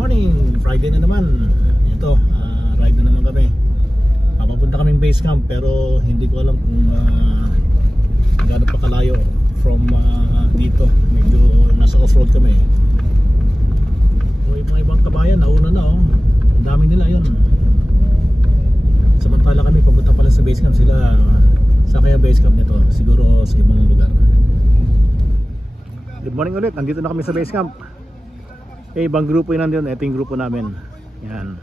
morning! Friday na naman. Ito, ride na naman kami. Papunta kaming base camp pero hindi ko alam kung gaano pa kalayo from dito. Medyo nasa off-road kami. So, yung mga ibang kabayan, nauna na oh. Ang dami nila yun. Samantala kami, papunta pala sa base camp. Sila, sa kaya base camp nito, siguro sa ibang lugar. Good morning ulit, nandito na kami sa base camp. Ibang grupo yun nandun, ito yung grupo namin. Yan.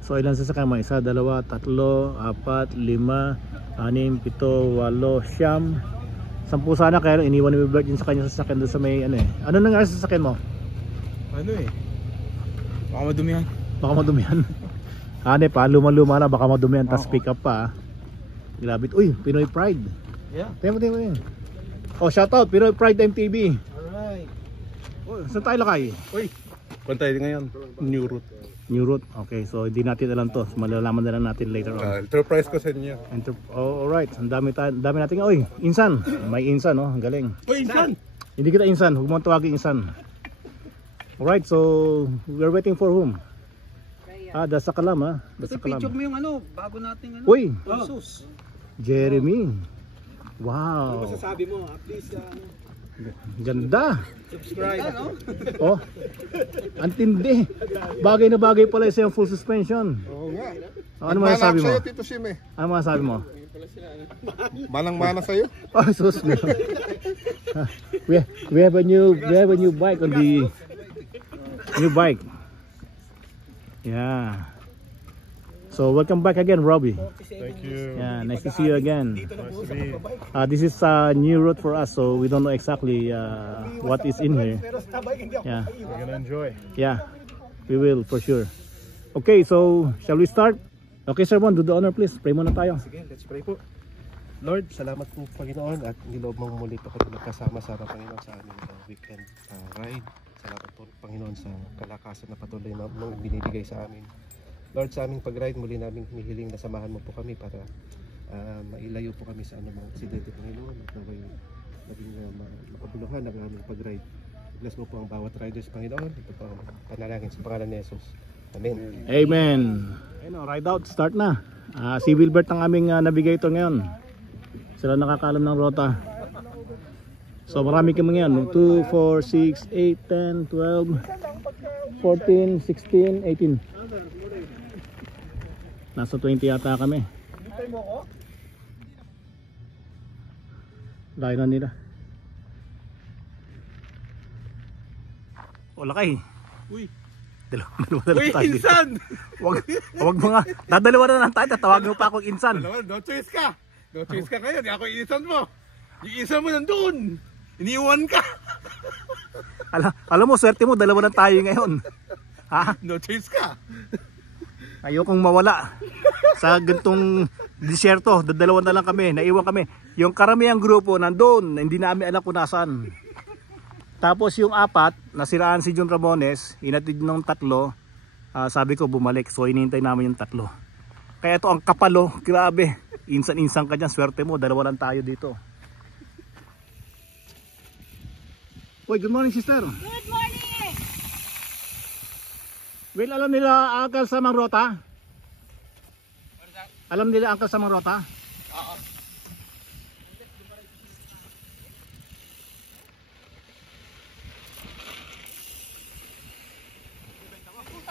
So ilan sasakyan mo? 1, 2, 3, 4, 5, 6, 7, 8, 9, 10 sana, kaya iniwan ni Bert yun sa kanya sasakyan doon sa may ano eh. Ano nangyari sa sasakyan mo? Ano eh? Baka madumihan. Baka madumihan. Ano pa, luma-luma na, baka madumihan, tas pick up pa. Grabe. Uy, Pinoy Pride. Yeah. Tingnan mo yun. Oh, shoutout Pinoy Pride MTV. Alright. Oh, saan tayo lakay? Uy, pantay ngayon. New route. New route. Okay, so hindi natin alam to. Malalaman na lang natin later on. Enterprise ko sa inyo. Oh, alright. Ang dami natin. Oy, Insan. May Insan, no? Ang galing. Uy, Insan! Hindi kita Insan. Huwag mo tawagin Insan. Alright, so we're waiting for whom? Das Sakalam, ha? Das Sakalam. Picture mo yung ano, bago nating ano. Uy! Jesus. Jeremy. Wow. Ano masasabi mo? Please, Ganda. subscribe. Oh. Antindi. Bagay na bagay pala sa yung full suspension. Oo nga. Ano masasabi mo? Tito Sim eh. Ano masasabi mo? Manang-mana sa'yo. Oh, sus. we have a new bike on the new bike. Yeah. So welcome back again, Robbie. Thank you. Yeah, nice to see you again. This is a new route for us, so we don't know exactly what is in here. Yeah, We're gonna enjoy. yeah, we will for sure. Okay, so shall we start? Okay, sir, do the honor please. Pray muna tayo. Sige, let's pray po. Lord, salamat po Panginoon at niloob mong muli po kami magkasama-sama Panginoon sa aming weekend ride. Salamat po Panginoon sa kalakasan na patuloy na mong binibigay sa amin. Lord, sa aming pag-ride, muli namin hinihiling na samahan mo po kami para mailayo po kami sa anumang aksidente, Panginoon, at naway maging makabuluhan ang aming pag-ride. Bless mo po ang bawat riders, Panginoon. Ito po ang panalangin sa pangalan ni Jesus. Amen. Amen. Ayun, ride out, start na. Si Wilbert ang aming navigator ngayon. Sila nakakaalam ng rota. So marami kami ngayon. 2, 4, 6, 8, 10, 12, 14, 16, 18. Nasa 20 yata kami. Layo na nila. O lakay. Uy. Dalawa Uy, tayo. Insan! Wag mo nga. Dadalawa na lang tayo. Tatawagin mo pa akong Insan. No choice ka. No choice ka ngayon. Ako yung Insan mo. Yung Insan mo nandun. Iniwan ka. Alam mo, swerte mo, dalawa na tayo ngayon. Ha? No choice ka. Ayokong mawala sa gantong disyerto. Dalawa na lang kami, naiwan kami. Yung karamihang grupo nandun, hindi namin alam kung nasaan. Tapos yung 4, nasiraan si John Ramones, inatid ng 3, sabi ko bumalik. So inintay namin yung 3. Kaya ito ang kapalo, grabe. Insan-insan ka dyan, swerte mo, dalawa lang tayo dito. Uy, good morning sister. Good morning! Well, alam nila Uncle sa Mang Rota? Alam nila Uncle sa Mang Rota? Oo.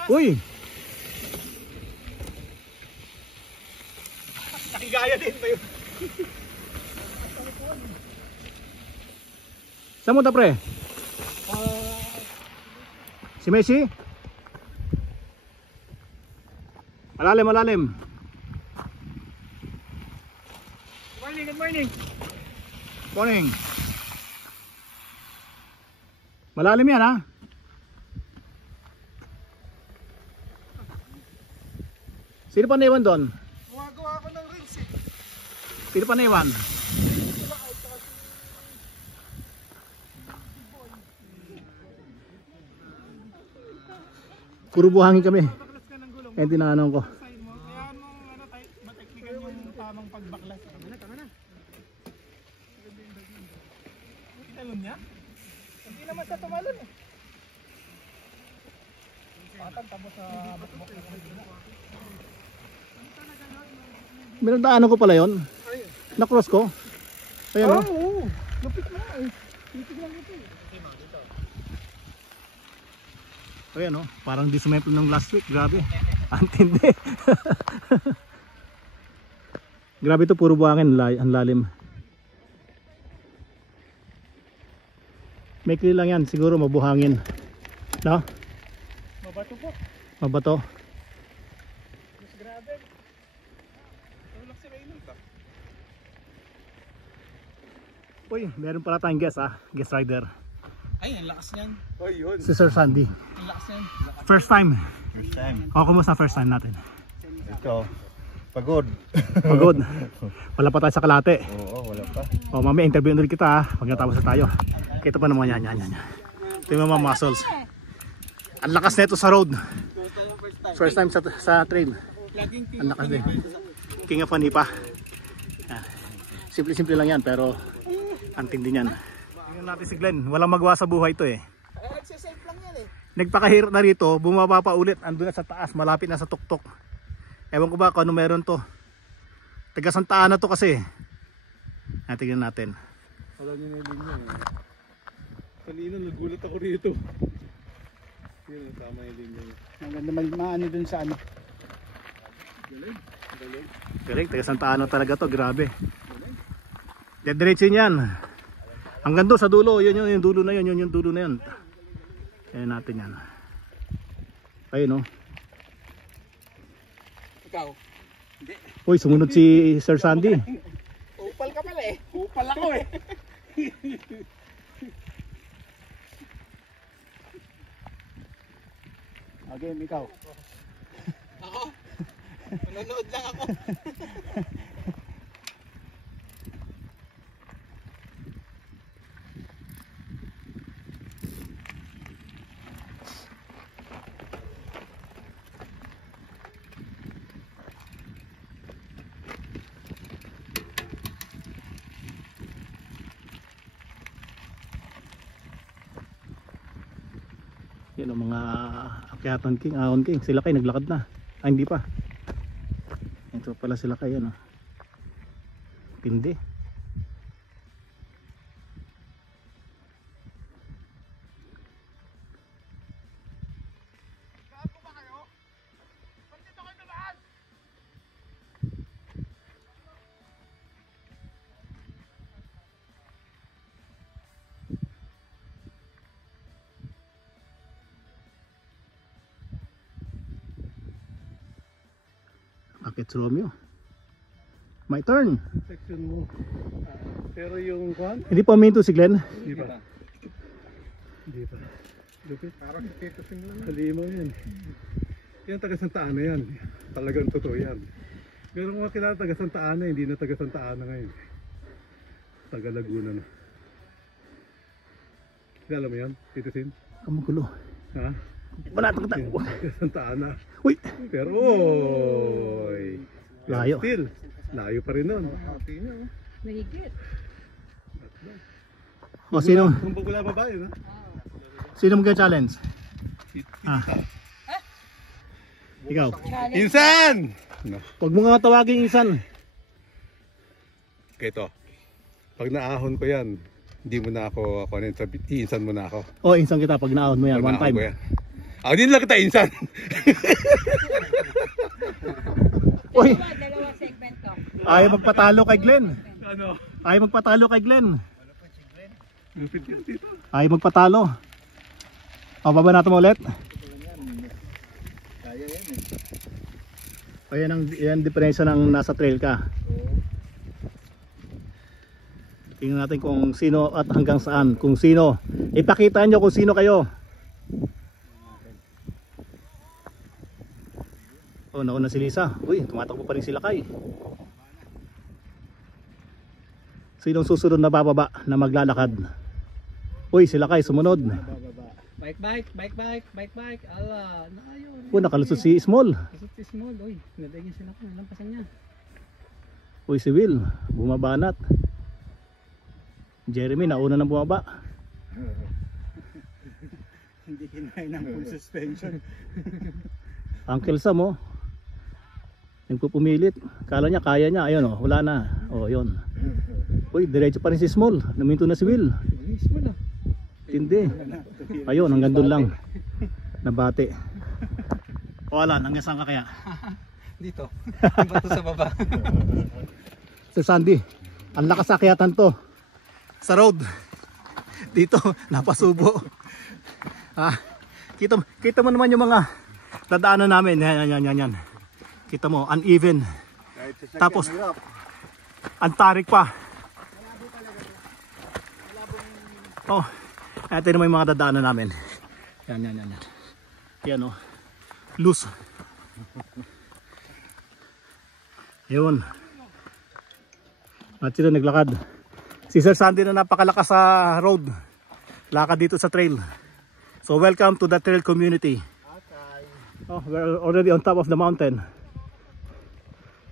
Uy! Nakigaya din pa yun. Saan mo ta pre? Si Messi? Malalim, malalim. Good morning. Morning. Malalim yan ha? Sino pa naiwan doon? Gumagawa ako ng rings eh. Sino pa naiwan? Puro buhangin kami. Eh, tinanong ko. Kaya mo, mateknikan yung tamang pagbaklas. Tama na. Talon niya? Hindi naman sa tumalon eh. Patag tapos sa bukbok na kanila. Binadaanan ko pala yun. Na-cross ko. Ayan o. Oo. Lupit na eh. Titig lang ito eh. Ayan o. Parang di sumemplo ng last week. Grabe. Antindi. Grabe ito. Puro buhangin. Ang lalim. May lang yan. Siguro mabuhangin. No? Mabato po. Mabato. Mas grabe. Tulak si Reynolds ah. Uy, meron pala tayong guest ah. Guest rider. Ay, ang lakas niyan. Oh, yun. Si Sir Sandy. Ang lakas niyan. First time. First time. O, kumusta first time natin? Ikaw, pagod. Pagod. Wala pa tayo sa kalate. Oo, wala pa. O, mamaya interview ulit kita ah. Pag natapos na tayo. Kita pa naman yan. Ito yung mga muscles. Ang lakas na ito sa road. First time sa trail. Ang lakas din. King of Anipa. Simple-simple lang yan pero ang tindi niyan. Tingnan natin si Glenn. Walang magawa sa buhay ito eh. Nagsisafe lang yan eh. Nagpakahirap na rito. Bumaba pa ulit. Andun na sa taas. Malapit na sa tuktok. Ewan ko ba kung ano meron to. Taga Santa Ana to kasi. Tingnan natin. Alam niyo na yung linya eh. Kanina nagulat ako rito. Yun ang tama yung linya niya. Maganda maano dun sa ano. Galing. Galing. Galing, taga Santa Ana talaga to, grabe. Dediretso yan. Hanggang doon sa dulo, yun yung dulo na yun, yung dulo na yun. Ayan natin yan. Ayun oh. Ikaw? Hindi. Uy, sumunod si Sir Sandy. Upal ka pala eh. Upal ako eh. Okay, ikaw. Ako? Nanonood lang ako. Yan ang mga akyatan king, ahon king. Sila kay naglakad na. Ay, hindi pa. Ito pala sila kay ano. Pindi. Bakit Romeo? My turn. Section mo. Pero yung kwan? Hindi pa minto si Glenn. Hindi pa. Hindi pa. Lupit. Parang Tito Sim lang. Halimaw yan. Yan taga Santa Ana yan. Talagang totoo yan. Pero kung kilala taga Santa Ana, hindi na taga Santa Ana ngayon. Taga Laguna na. Kilala mo yan? Tito Sim? Kamugulo. Ha? Wala ito Taga Santa Ana. Uy! Pero oy! Layo. Still, layo pa rin nun. Mahigit. O sino? Kung wala babae, no? Sino mag-challenge? Ah. Ikaw. Insan! No. Huwag mo nga tawagin insan. Kito, pag naahon ko yan, hindi mo na ako iinsan mo na ako. O insan kita pag naahon mo yan. Pag One naahon time. ko yan. Din lang kita insan. Uy! Dalawa segment ko. Ayaw magpatalo kay Glenn. Ano? Ayaw magpatalo kay Glenn. Lupit yan dito. Ayaw magpatalo. O, baba natin mo ulit. O, yan ang diferensya ng nasa trail ka. Tingnan natin kung sino at hanggang saan. Kung sino. Ipakita nyo kung sino kayo. Oh, nauna si Lisa. Uy, tumatakbo pa rin sila kay. Sinong susunod na bababa na maglalakad? Uy, sila kay sumunod. Bike. Ala, naayon. Uy, nakalusot si Small. Kasi small, oy. Nadagin sila ko, lampasan niya. Uy, si Will, bumabanat. Jeremy nauna nang bumaba. Hindi kinain ng full suspension. Uncle Sam oh. Nagpupumilit. Kala niya kaya niya. Ayun oh, wala na. Oh, yun. Uy, diretso pa rin si Small. Naminto na si Will. Mismo na. Tindi. Ayun, hanggang doon lang. Nabate. Wala, hanggang saan ka kaya? Dito. Iba to sa baba. Sir Sandy, ang lakas akyatan to. Sa road. Dito, napasubo. Kita mo naman yung mga dadaanan namin. Yan. Kita mo, uneven. Tapos, ang tarik pa. Oh, ito naman yung mga dadaanan namin. Yan. Yan oh. Loose. Yun. At sila naglakad. Si Sir Sandy na napakalakas sa road. Lakad dito sa trail. So welcome to the trail community. Oh, we're already on top of the mountain.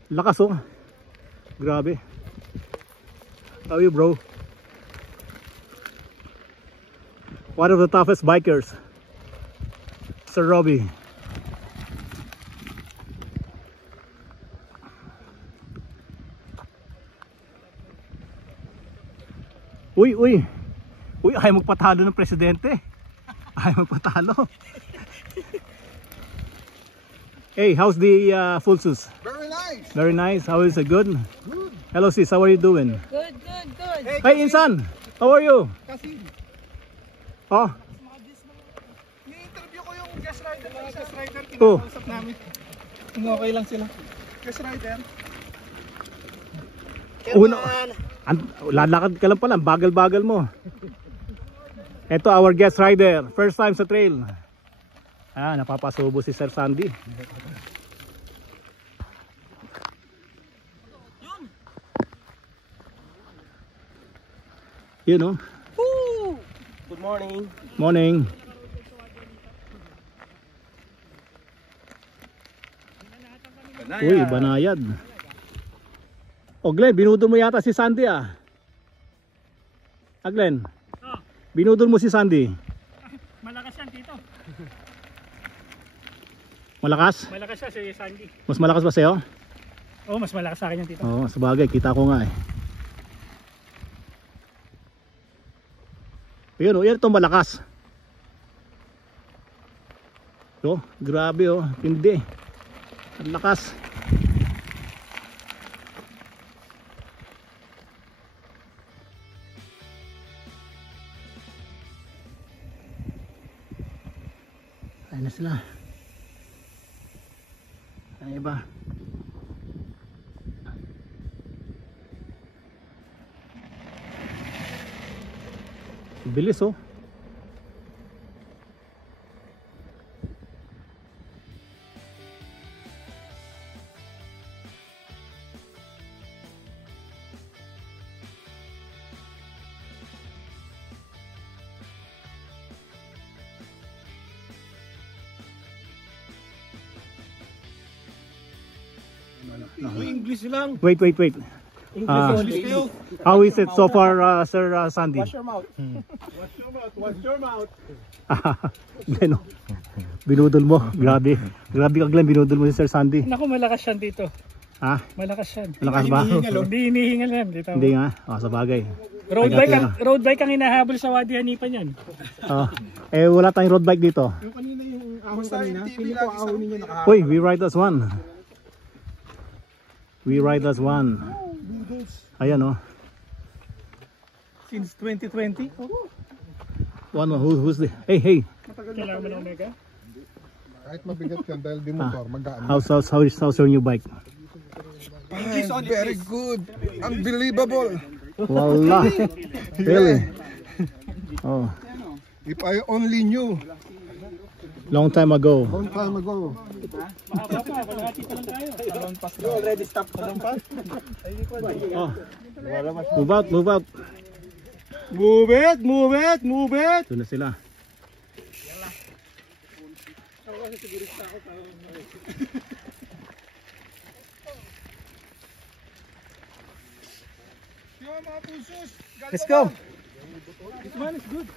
Lakas oh. Grabe. How are you, bro? One of the toughest bikers, Sir Robbie. Uy, ayaw magpatalo ng presidente. Ayaw magpatalo. Hey, how's the Fulsus? Very nice. Very nice. How is it? Good? Good. Hello sis, how are you doing? Good. Hey Insan, how are you? Kasi, Oh, ni-interview ko yung guest rider. oh. Kinausap namin. Kung okay lang sila. Guest rider. Lalakad ka lang pala, bagal-bagal mo. Ito our guest rider, first time sa trail. Napapasubo si Sir Sandy. You know. Good morning. Morning. Uy, banayad. O Glenn, binudol mo yata si Sandy ah. Glenn, binudol mo si Sandy. Malakas yan dito. Malakas? Malakas siya si Sandy. Mas malakas ba sa'yo? Oo, mas malakas sa akin yan dito. Oo, sabagay, kita ko nga eh. Ayun oh, yan itong malakas. Oh, grabe oh, hindi. Ang lakas. Ayun na sila. Ano ba? Bilis oh. English lang. Wait. English kayo. How is it so far, Sir Sandy? Wash your mouth. Watch your mouth. Glenn, oh. Binudol mo. Grabe ka Glenn, binudol mo si Sir Sandy. Naku, malakas yan dito. Ha? Malakas yan. Malakas ba? Hindi hinihingal yan. Dito. Hindi nga. Sa bagay. Road bike ang hinahabol sa Wadi Hanipan yan. Wala tayong road bike dito. Yung kanina yung ahon kanina. Pili ko ahon ninyo naka. Uy, we ride as one. Ayan oh. Since 2020. Who's the... Hey. Kailangan mo ng Omega? Kahit mabigat yan dahil di motor, magaan. How's your new bike? Very good. Unbelievable. Wala. Really? Oh, If I only knew long time ago. long time ago. You already stopped sa lumpas? Oh. Move out. Move it. Ito na sila. Let's go. This one is good.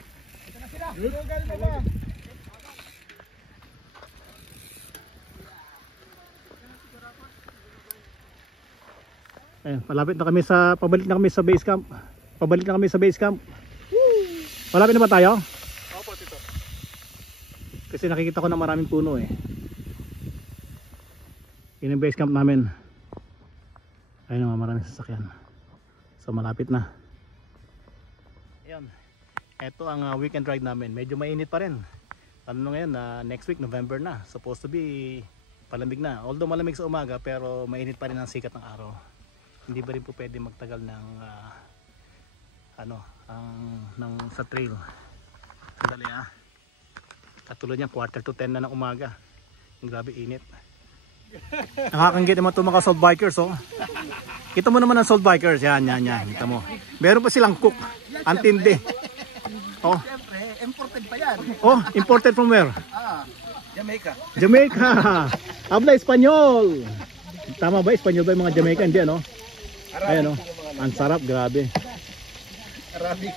Ayun, pabalik na kami sa base camp. Pabalik na kami sa base camp. Malapit na ba tayo? Opo, tito. Kasi nakikita ko na maraming puno eh. Yun yung base camp namin. Ayun naman, maraming sasakyan. So malapit na. Ayun. Ito ang weekend ride namin. Medyo mainit pa rin. Ano ngayon, next week November na. Supposed to be palamig na. Although malamig sa umaga pero mainit pa rin ang sikat ng araw. Hindi ba rin po pwede magtagal ng sa trail. Sandali katulad yan, 9:45 na ng umaga. Ang grabe init. Nakakangit naman itong mga salt bikers oh. Kita mo naman ang salt bikers. Yan. Kita mo. Meron pa silang cook. Antindi. Oh. Siyempre, imported pa yan. Oh, imported from where? Jamaica. Habla Espanyol. Tama ba? Espanyol ba yung mga Jamaica? Hindi ano? Ayan oh. Ang sarap, grabe. Arabic.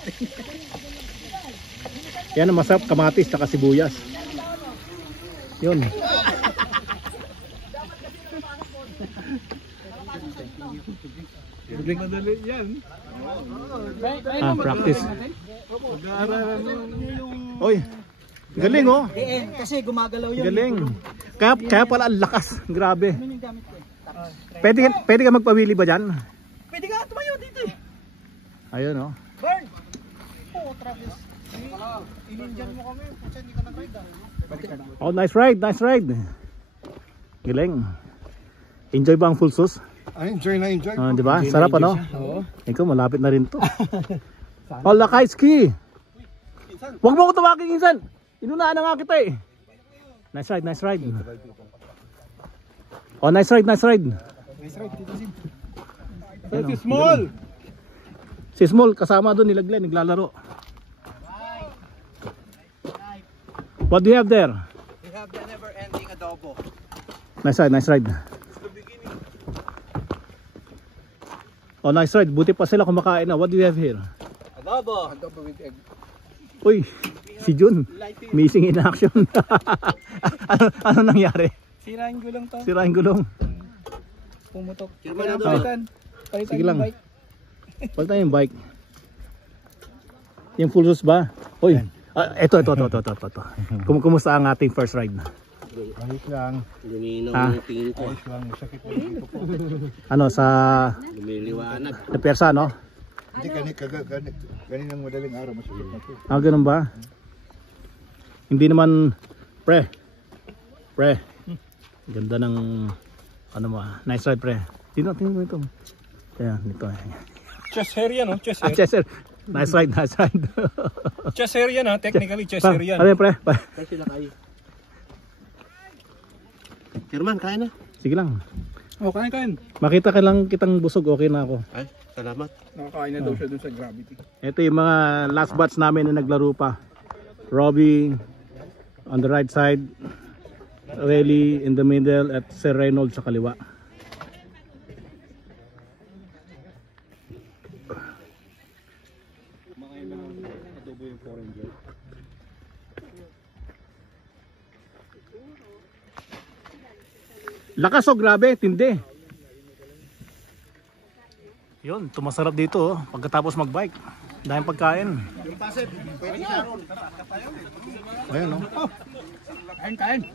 Yan ang masarap, kamatis tsaka sibuyas. Yun. Madali yan. Practice. Mag-aaralan niyo yung... Oy. Galing oh. Kasi gumagalaw yun. Galing. Kaya pala ang lakas. Grabe. Pwede ka magpawili ba dyan? Pwede ka tumayo dito eh. Ayun oh. Burn! Oo, Travis. Inindian mo kami. Kasi hindi ka nag-ride Oh, nice ride. Galing. Enjoy ba ang full sus? Enjoy na enjoy. Di ba? Sarap ano? Ikaw malapit na rin to. Oh, Lakay Ski. Huwag mo ko tawagin insan. Inunaan na nga kita eh. Nice ride. Oh, nice ride. That's small! Si Small kasama doon nila Glenn, naglalaro. What do you have there? We have the never-ending adobo. Nice ride. Oh, nice ride. Buti pa sila kumakain na. What do you have here? Adobo with egg. Uy, si Jun. Missing in action. ano nangyari? Sirain ko lang to. Sirain gulong. Pumutok. Palitan sige lang. Palitan yung bike. Yung full sus ba? Uy. Ito. Kumusta ang ating first ride? Ayos lang. Luminaw yung tingin ko. Ayos lang. Sakit mo dito po. Ano sa Lumiliwanag. Persa no? Hindi ganin ang madaling araw. Masakit na po. Ganun ba? Hindi naman pre. Ganda ng ano mo. Nice ride pre. Tingnan mo ito. Ayan, ito. Chest hair yan, oh. Chest hair. Chest hair. Nice ride. Chest hair yan, ha. Technically, chest hair yan. Ano pre? Kaya sila kayo. Kirman, kaya na. Sige lang. Oh, kain. Makita ka lang kitang busog, okay na ako. Ay, salamat. Nakakain na daw siya dun sa Gravity. Ito yung mga last batch namin na naglaro pa. Robbie on the right side, Relly in the middle, at Sir Reynolds sa kaliwa. Lakas oh, grabe, tindi. Yun, tumasarap dito oh, pagkatapos magbike. Dahil pagkain. Ayun oh. Kain.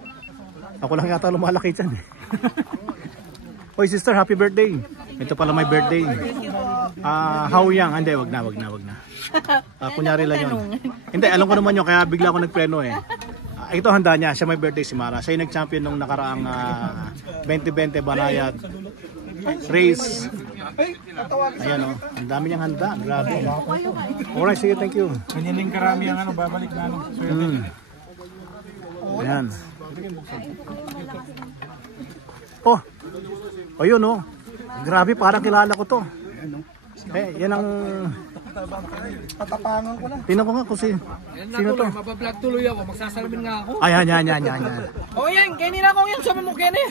Ako lang yata lumalaki dyan eh. Oy sister, happy birthday. Ito pala my birthday. How young? Hindi, wag na. Kunyari lang yun. Hindi, alam ko naman yun, kaya bigla ako nagpreno eh. Ito handa niya, siya may birthday si Mara. Siya yung nag-champion nung nakaraang 2020 Banayad race. Ayan o, ang dami niyang handa, grabe. Alright, sige, thank you. Ganyan yung karami ang babalik na ano. Ayan. Oh, ayun oh. Grabe, parang kilala ko to. Yan ang Tatapangan ko na. Tingnan ko nga kung sino to. Mabablog tuloy ako, magsasalamin nga ako. Ayan, yan. O yan, Kenny na ako yan, sabi mo Kenny.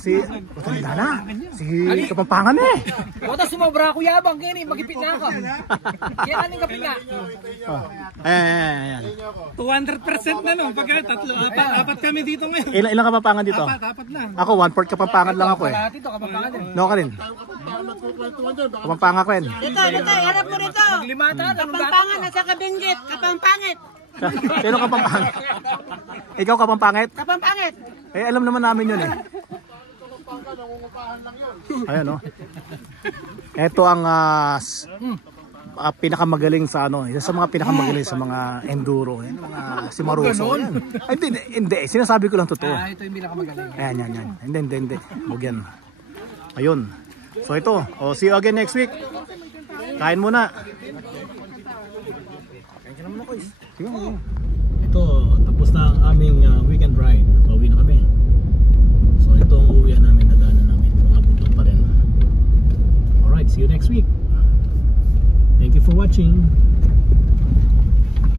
Si Utanda na. Si Kapampangan eh. Wata sumobra ako yabang, Kenny, magipit na ako. Kaya anong kapit na? Ayan. 200% na no. Pagka tatlo, apat kami dito ngayon. Ilang Kapampangan dito? Apat na. Ako 1/4 Kapampangan lang ako eh. Lahat ito, kapapangan din. No ka rin? Kapampangan ko rin. Dito, harap mo rito. Limata, Kapampangan at saka Benguet. Kapampangit. Sino Kapampangan? Ikaw Kapampangit? Kapampangit. Eh alam naman namin yun eh. Ayan o. Ito ang pinakamagaling sa isa sa mga pinakamagaling sa mga enduro. Yan, mga si Maruso. Yan. Ay, hindi. Sinasabi ko lang totoo. ito yung pinakamagaling. Ayan. Hindi. Huwag yan. Ayun. So ito. See you again next week. Kain muna. Sige. Ito, tapos na ang aming weekend ride. Pauwi na kami. So ito ang uwian namin, nadaanan namin. Mga bundok pa rin. Alright, see you next week. Thank you for watching.